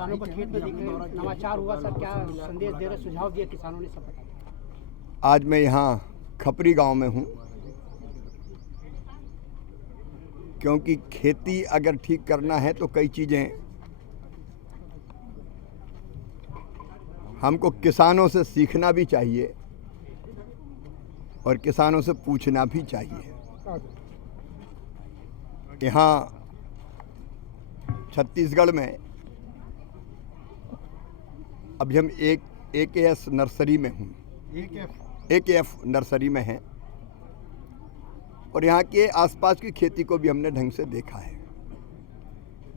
किसानों को खेत में दिख रहे नवाचार हुआ सर, क्या संदेश दे रहे, सुझाव दिए किसानों ने, सब बता दें। आज मैं यहाँ खपरी गांव में हूँ, क्योंकि खेती अगर ठीक करना है तो कई चीज़ें हमको किसानों से सीखना भी चाहिए और किसानों से पूछना भी चाहिए। यहाँ छत्तीसगढ़ में अभी हम AKS नर्सरी में हूँ, AKF नर्सरी में हैं, और यहाँ के आसपास की खेती को भी हमने ढंग से देखा है।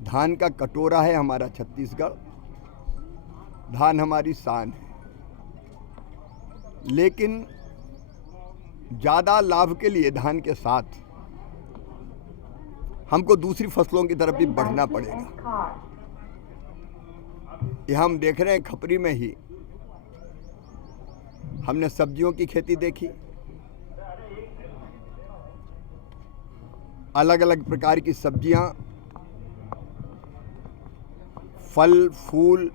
धान का कटोरा है हमारा छत्तीसगढ़, धान हमारी शान है, लेकिन ज़्यादा लाभ के लिए धान के साथ हमको दूसरी फसलों की तरफ भी बढ़ना पड़ेगा। ये हम देख रहे हैं, खपरी में ही हमने सब्जियों की खेती देखी, अलग अलग प्रकार की सब्जियां, फल फूल,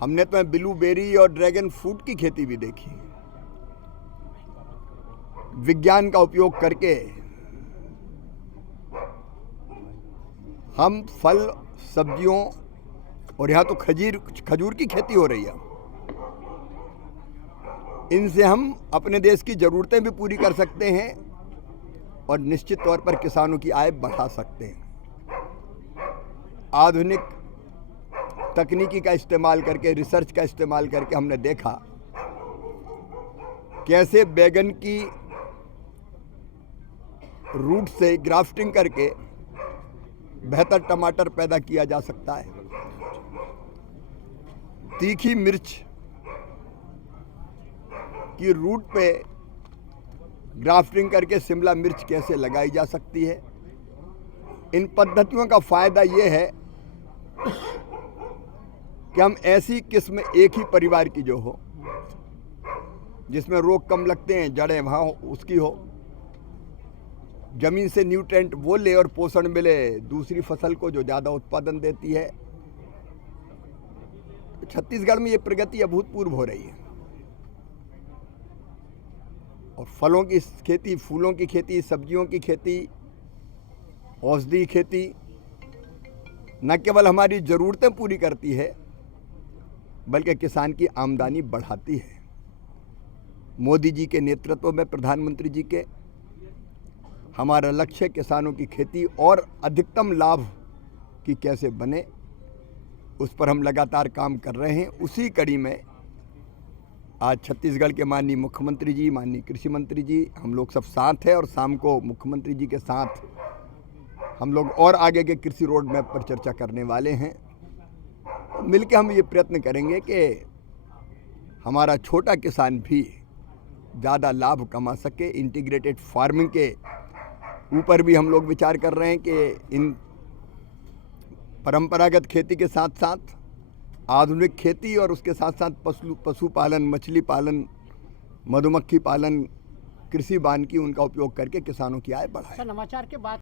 हमने तो ब्लूबेरी और ड्रैगन फ्रूट की खेती भी देखी। विज्ञान का उपयोग करके हम फल सब्जियों, और यहाँ तो खजूर की खेती हो रही है, इनसे हम अपने देश की ज़रूरतें भी पूरी कर सकते हैं और निश्चित तौर पर किसानों की आय बढ़ा सकते हैं। आधुनिक तकनीकी का इस्तेमाल करके, रिसर्च का इस्तेमाल करके हमने देखा कैसे बैगन की रूट से ग्राफ्टिंग करके बेहतर टमाटर पैदा किया जा सकता है। तीखी मिर्च की रूट पे ग्राफ्टिंग करके शिमला मिर्च कैसे लगाई जा सकती है। इन पद्धतियों का फायदा ये है कि हम ऐसी किस्म एक ही परिवार की जो हो, जिसमें रोग कम लगते हैं, जड़ें वहाँ उसकी हो, जमीन से न्यूट्रेंट वो ले और पोषण मिले दूसरी फसल को जो ज़्यादा उत्पादन देती है। छत्तीसगढ़ में ये प्रगति अभूतपूर्व हो रही है, और फलों की खेती, फूलों की खेती, सब्जियों की खेती, औषधि खेती न केवल हमारी ज़रूरतें पूरी करती है बल्कि किसान की आमदनी बढ़ाती है। मोदी जी के नेतृत्व में, प्रधानमंत्री जी के, हमारा लक्ष्य किसानों की खेती और अधिकतम लाभ की कैसे बने, उस पर हम लगातार काम कर रहे हैं। उसी कड़ी में आज छत्तीसगढ़ के माननीय मुख्यमंत्री जी, माननीय कृषि मंत्री जी, हम लोग सब साथ हैं, और शाम को मुख्यमंत्री जी के साथ हम लोग और आगे के कृषि रोड मैप पर चर्चा करने वाले हैं। मिलकर हम ये प्रयत्न करेंगे कि हमारा छोटा किसान भी ज़्यादा लाभ कमा सके। इंटीग्रेटेड फार्मिंग के ऊपर भी हम लोग विचार कर रहे हैं कि इन परंपरागत खेती के साथ साथ आधुनिक खेती और उसके साथ साथ पशुपालन, मछली पालन, मधुमक्खी पालन, कृषि वानिकी, उनका उपयोग करके किसानों की आय बढ़ाएं। नवाचार के बाद